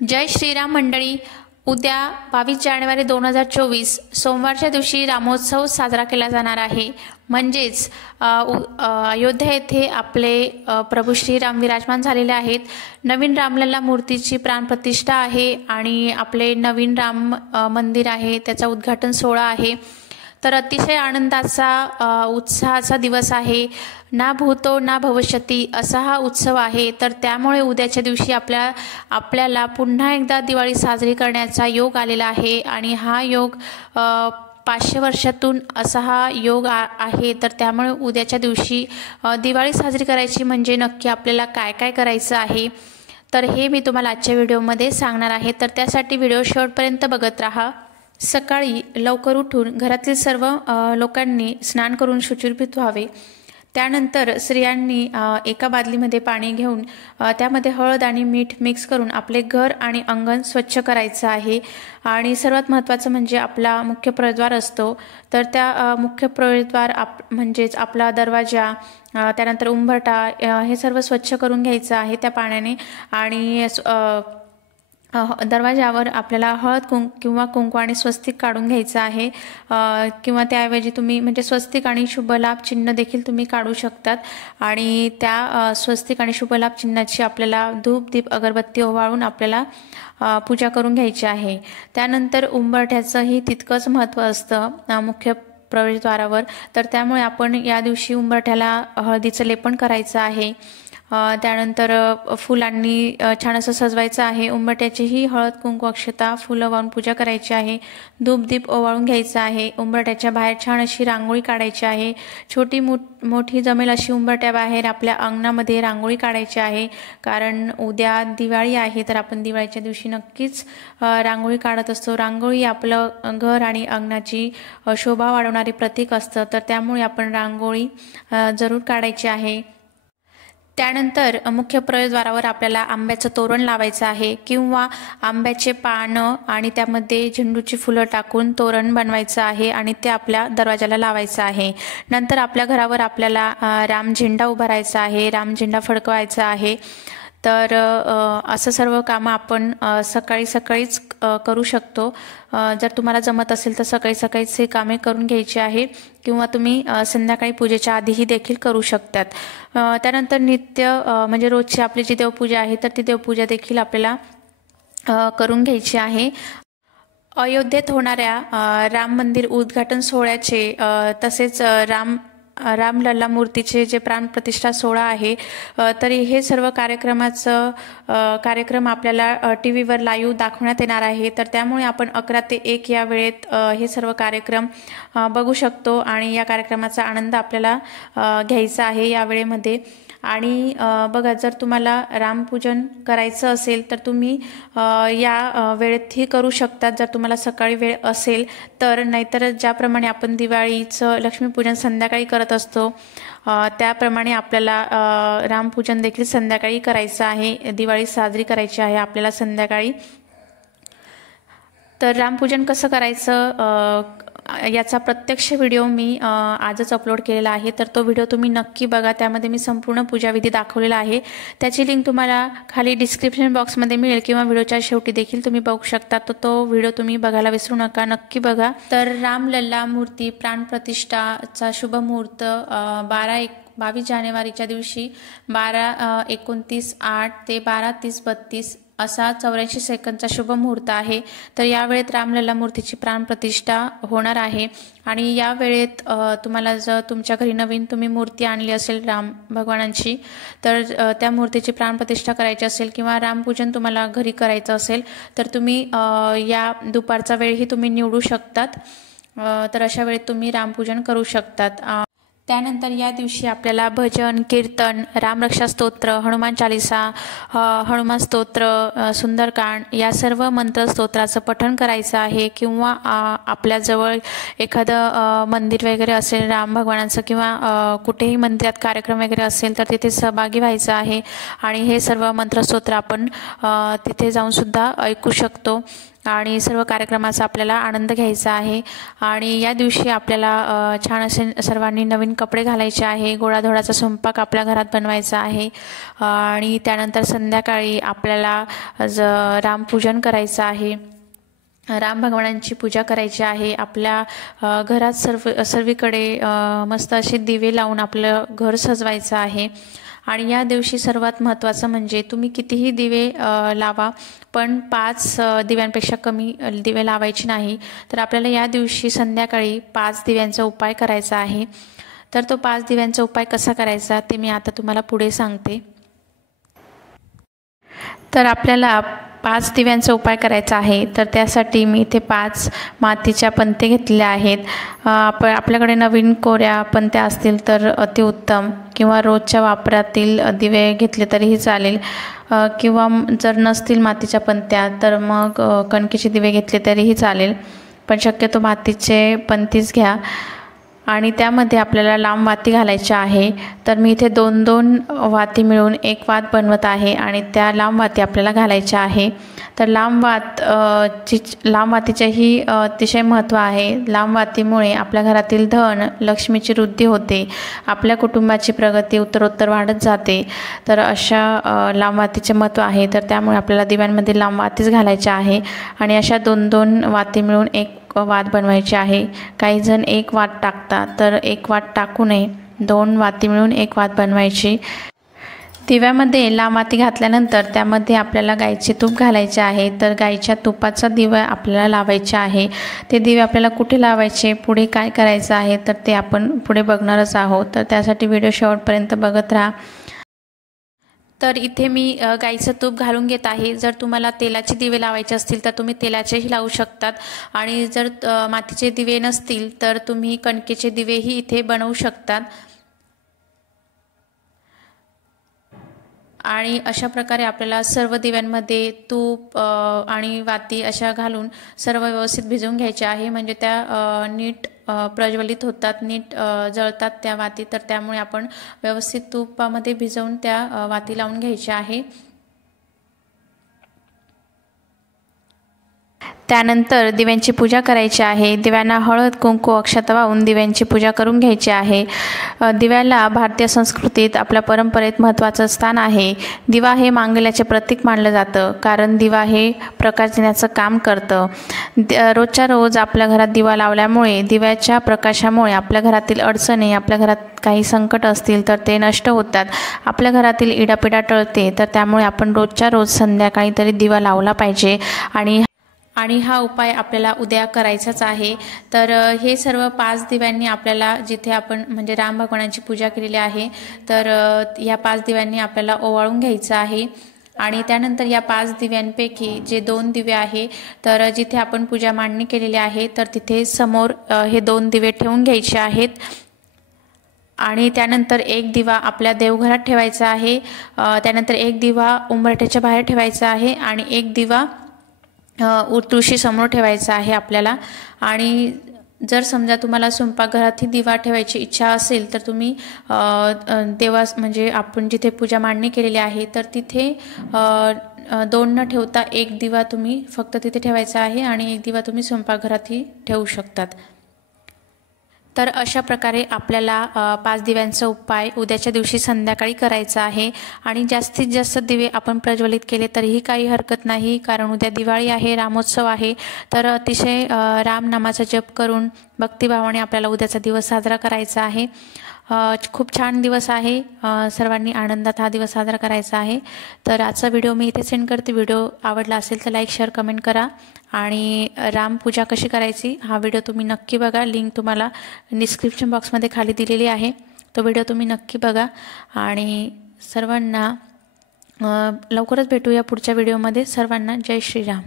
जय श्रीराम मंडळी। उद्या 22 जानेवारी 2024 सोमवारच्या दिवशी रामोत्सव साजरा केला जाणार आहे। म्हणजेच अयोध्या येथे आपले प्रभू श्रीराम विराजमान झालेले आहेत। नवीन रामलल्ला मूर्तीची प्राणप्रतिष्ठा आहे आणि आपले नवीन राम मंदिर आहे त्याचा उद्घाटन सोहळा आहे। तर अतिशय आनंदाचा उत्साहाचा दिवस आहे। ना भूतो ना भविष्यती असा हा उत्सव आहे। तर त्यामुळे उद्याच्या दिवशी आपल्याला पुन्हा एकदा दिवाळी साजरी करण्याचा योग आलेला आहे आणि हा योग 500 वर्षातून असा हा योग आहे। तर त्यामुळे उद्याच्या दिवशी दिवाळी साजरी करायची म्हणजे नक्की आपल्याला काय काय करायचं आहे तर हे मी तुम्हाला आजच्या व्हिडिओमध्ये सांगणार आहे। तर त्यासाठी व्हिडिओ शेवटपर्यंत बघत राहा। सकाळी लवकर उठून घरातील सर्व लोकांनी स्नान करून शुचिर्भूत व्हावे। त्यानंतर स्त्रियांनी एका बादलीमध्ये पाणी घेऊन त्यामध्ये हळद आणि मीठ मिक्स करून आपले घर आणि अंगण स्वच्छ करायचं आहे। आणि सर्वात महत्त्वाचं म्हणजे आपला मुख्य प्रवेशद्वार असतो तर त्या मुख्य प्रवेशद्वार म्हणजेच आपला दरवाजा त्यानंतर उंबरठा हे सर्व स्वच्छ करून घ्यायचं आहे त्या पाण्याने। आणि दरवाजावर आपल्याला हळद किंवा कुंकू आणि स्वस्तिक काढून घ्यायचं आहे किंवा त्याऐवजी तुम्ही म्हणजे स्वस्तिक आणि शुभलाभ चिन्ह देखील तुम्ही काढू शकतात। आणि त्या स्वस्तिक आणि शुभलाभ चिन्हाची आपल्याला धूप दीप अगरबत्ती ओवाळून आपल्याला पूजा करून घ्यायची आहे। त्यानंतर उंबरठ्याचंही तितकंच महत्त्व असतं मुख्य प्रवेशद्वारावर। तर त्यामुळे आपण या दिवशी उंबरठ्याला हळदीचं लेपन करायचं आहे। त्यानंतर फुलांनी छान असं सजवायचं आहे। उंबरठ्याचीही हळद कुंकू अक्षता फुलं वाहून पूजा करायची आहे। धूप दीप ओवाळून घ्यायचं आहे। उंबरठ्याच्या बाहेर छान अशी रांगोळी काढायची आहे। छोटी मोठी जमेल अशी उंबरठ्या बाहेर आपल्या अंगणामध्ये रांगोळी काढायची आहे। कारण उद्या दिवाळी आहे तर आपण दिवाळीच्या दिवशी नक्कीच रांगोळी काढत असतो। रांगोळी आपलं घर आणि अंगणाची शोभा वाढवणारे प्रतीक असतं तर त्यामुळे आपण रांगोळी जरूर काढायची आहे। त्यानंतर मुख्य प्रवेशद्वारावर आपल्याला आंब्याचं तोरण लावायचं आहे किंवा आंब्याचे पानं आणि त्यामध्ये झेंडूची फुलं टाकून तोरण बनवायचं आहे आणि ते आपल्या दरवाजाला लावायचं आहे। नंतर आपल्या घरावर आपल्याला राम झेंडा उभारायचा आहे, राम झेंडा फडकवायचा आहे। तर असं सर्व कामं आपण सकाळीच करू शकतो। जर तुम्हाला जमत असेल तर सकाळीच हे कामे करून घ्यायची आहे किंवा तुम्ही संध्याकाळी पूजेच्या आधीही देखील करू शकतात। त्यानंतर नित्य म्हणजे रोजची आपली जी देवपूजा आहे तर ती देवपूजा देखील आपल्याला करून घ्यायची आहे। अयोध्येत होणाऱ्या राम मंदिर उद्घाटन सोहळ्याचे तसेच रामलल्ला मूर्तीचे जे प्राणप्रतिष्ठा सोहळा आहे तरी हे सर्व कार्यक्रम आपल्याला TV वर लाईव्ह दाखवण्यात येणार आहे। तर त्यामुळे आपण 11 ते 1 या वेळेत हे सर्व कार्यक्रम बघू शकतो आणि या कार्यक्रमाचा आनंद आपल्याला घ्यायचा आहे या वेळेमध्ये। आणि बघा जर तुम्हाला रामपूजन करायचं असेल तर तुम्ही या वेळेतही करू शकतात जर तुम्हाला सकाळी वेळ असेल तर। नाहीतर ज्याप्रमाणे आपण दिवाळीचं लक्ष्मीपूजन संध्याकाळी करत असतो त्याप्रमाणे आपल्याला रामपूजन देखील संध्याकाळी करायचं आहे। दिवाळी साजरी करायची आहे आपल्याला संध्याकाळी। तर रामपूजन कसं करायचं याचा प्रत्यक्ष व्हिडिओ मी आजच अपलोड केलेला आहे तर तो व्हिडिओ तुम्ही नक्की बघा। त्यामध्ये मी संपूर्ण पूजाविधी दाखवलेला आहे। त्याची लिंक तुम्हाला खाली डिस्क्रिप्शन बॉक्समध्ये मिळेल किंवा व्हिडिओच्या शेवटी देखील तुम्ही बघू शकता। तर तो व्हिडिओ तुम्ही बघायला विसरू नका, नक्की बघा। तर रामलल्ला मूर्ती प्राणप्रतिष्ठाचा शुभ मुहूर्त 22 जानेवारीच्या दिवशी 12:29:08 ते 12:30:32 असा 84 सेकंदचा शुभ मुहूर्त आहे। तर या वेळेत रामलल्ला मूर्तीची प्राणप्रतिष्ठा होणार आहे। आणि या वेळेत तुम्हाला जर तुमच्या घरी नवीन तुम्ही मूर्ती आणली असेल राम भगवानांची तर त्या मूर्तीची प्राणप्रतिष्ठा करायची असेल किंवा रामपूजन तुम्हाला घरी करायचं असेल तर तुम्ही या दुपारचा वेळही तुम्ही निवडू शकतात। तर अशा वेळेत तुम्ही रामपूजन करू शकतात। त्यानंतर या दिवशी आपल्याला भजन कीर्तन रामरक्षा स्तोत्र हनुमान चालीसा हनुमान स्तोत्र सुंदरकांड या सर्व मंत्र स्तोत्राचं पठण करायचं आहे। किंवा आपल्याजवळ एखादं मंदिर वगैरे असेल राम भगवानांचं किंवा कुठेही मंदिरात कार्यक्रम वगैरे असेल तर तिथे सहभागी व्हायचं आहे आणि हे सर्व मंत्रस्तोत्र आपण तिथे जाऊन सुद्धा ऐकू शकतो। आणि सर्व कार्यक्रमाचा आपल्याला आनंद घ्यायचा आहे। आणि या दिवशी आपल्याला छान असे सर्वांनी नवीन कपडे घालायचे आहे, गोडाधोडाचा स्वयंपाक आपल्या घरात बनवायचा आहे आणि त्यानंतर संध्याकाळी आपल्याला रामपूजन करायचं आहे, राम भगवानांची पूजा करायची आहे। आपल्या घरात सर्वीकडे मस्त असे दिवे लावून आपलं घर सजवायचं आहे। आणि या दिवशी सर्वात महत्त्वाचं म्हणजे तुम्ही कितीही दिवे लावा, पण 5 दिव्यांपेक्षा कमी दिवे लावायचे नाही। तर आपल्याला या दिवशी संध्याकाळी 5 दिव्यांचा उपाय करायचा आहे। तर तो 5 दिव्यांचा उपाय कसा करायचा ते मी आता तुम्हाला पुढे सांगते। तर आपल्याला 5 दिव्यांचा उपाय करायचा आहे। तर त्यासाठी मी इथे 5 मातीच्या पंते घेतल्या आहेत। आपल्याकडे नवीन कोऱ्या पंत्या असतील तर अतिउत्तम, किंवा रोजच्या वापरातील दिवे घेतले तरीही चालेल, किंवा जर नसतील मातीच्या पंत्या तर मग कणकेचे दिवे घेतले तरीही चालेल, पण शक्यतो मातीचे पंतीच घ्या। आणि त्यामध्ये आपल्याला लांब वाती घालायच्या आहे। तर मी इथे 2-2 वाती मिळून एक वात बनवत आहे आणि त्या लांब वाती आपल्याला घालायच्या आहे। तर लांब वातीचेही अतिशय महत्त्व आहे। लांब वातीमुळे आपल्या घरातील धन लक्ष्मीची वृद्धी होते, आपल्या कुटुंबाची प्रगती उत्तरोत्तर वाढत जाते। तर अशा लांब वातीचे महत्त्व आहे। तर त्यामुळे आपल्याला दिव्यांमध्ये लांब वातीच घालायच्या आहे आणि अशा 2-2 वाती मिळून एक वात बनवायची आहे। काही जण एक वात टाकतात, तर एक वात टाकू नये, 2 वाती मिळून एक वात बनवायची। दिव्यामध्ये लांब वाती घातल्यानंतर त्यामध्ये आपल्याला गाईचे तूप घालायचे आहे। तर गाईच्या तुपाचा दिवा आपल्याला लावायचा आहे। ते दिवे आपल्याला कुठे लावायचे, पुढे काय करायचं आहे, तर ते आपण पुढे बघणारच आहोत। तर त्यासाठी व्हिडिओ शेवटपर्यंत बघत राहा। तर इथे मी गाईचं तूप घालून घेत आहे। जर तुम्हाला तेलाचे दिवे लावायचे असतील तर तुम्ही तेलाचेही लावू शकतात, आणि जर मातीचे दिवे नसतील तर तुम्ही कणकेचे दिवेही इथे बनवू शकतात। आणि अशा प्रकारे आपल्याला सर्व दिव्यांमध्ये तूप आणि वाती अशा घालून सर्व व्यवस्थित भिजवून घ्यायचे आहे, म्हणजे त्या नीट प्रज्वलित होतात, नीट जळतात त्या वाती। तर त्यामुळे आपण व्यवस्थित तुपामध्ये भिजवून त्या वाती लावून घ्यायच्या आहे। त्यानंतर दिव्यांची पूजा करायची आहे। दिव्यांना हळद कुंकू अक्षता वाहून दिव्यांची पूजा करून घ्यायची आहे। दिव्याला भारतीय संस्कृतीत आपल्या परंपरेत महत्त्वाचं स्थान आहे। दिवा हे मांगल्याचे प्रतीक मानलं जातं, कारण दिवा हे प्रकाश देण्याचं काम करतं। रोजच्या रोज आपल्या घरात दिवा लावल्यामुळे, दिव्याच्या प्रकाशामुळे आपल्या घरातील अडचणी, आपल्या घरात काही संकट असतील तर ते नष्ट होतात, आपल्या घरातील इडापिडा टळते। तर त्यामुळे आपण रोजच्या रोज संध्याकाळी तरी दिवा लावला पाहिजे, आणि हा उपाय आपल्याला उद्या करायचाच आहे। तर हे सर्व 5 दिव्यांनी आपल्याला, जिथे आपण म्हणजे राम भगवानांची पूजा केलेली आहे, तर या 5 दिव्यांनी आपल्याला ओवाळून घ्यायचं आहे। आणि त्यानंतर या 5 दिव्यांपैकी जे 2 दिवे आहे, तर जिथे आपण पूजा मांडणी केलेली आहे तर तिथे समोर हे 2 दिवे ठेवून घ्यायचे आहेत। आणि त्यानंतर एक दिवा आपल्या देवघरात ठेवायचा आहे, त्यानंतर एक दिवा उंबरठ्याच्या बाहेर ठेवायचा आहे, आणि एक दिवा तुळशी समोर ठेवायचा आहे आपल्याला। आणि जर समजा तुम्हाला स्वयंपाकघरातही दिवा ठेवायची इच्छा असेल तर तुम्ही म्हणजे आपण जिथे पूजा मांडणी केलेली आहे तर तिथे 2 न ठेवता एक दिवा तुम्ही फक्त तिथे ठेवायचा आहे, आणि एक दिवा तुम्ही स्वयंपाकघरातही ठेवू शकतात। तर अशा प्रकारे आपल्याला 5 दिव्यांचा उपाय उद्याच्या दिवशी संध्याकाळी करायचा आहे। आणि जास्तीत जास्त दिवे आपण प्रज्वलित केले तरीही काही हरकत नाही, कारण उद्या दिवाळी आहे, रामोत्सव आहे। तर अतिशय रामनामाचा जप करून भक्तिभावाने आपल्याला उद्याचा दिवस साजरा करायचा आहे। खूप छान दिवस आहे, सर्वांनी आनंदात हा दिवस साजरा करायचा आहे। तर आजचा व्हिडिओ मी इथे सेंड करते। व्हिडिओ आवडला असेल तर लाईक शेअर कमेंट करा, आणि रामपूजा कशी करायची हा व्हिडिओ तुम्ही नक्की बघा। लिंक तुम्हाला डिस्क्रिप्शन बॉक्समध्ये खाली दिलेली आहे, तो व्हिडिओ तुम्ही नक्की बघा। आणि सर्वांना लवकरच भेटूया पुढच्या व्हिडिओमध्ये। सर्वांना जय श्रीराम।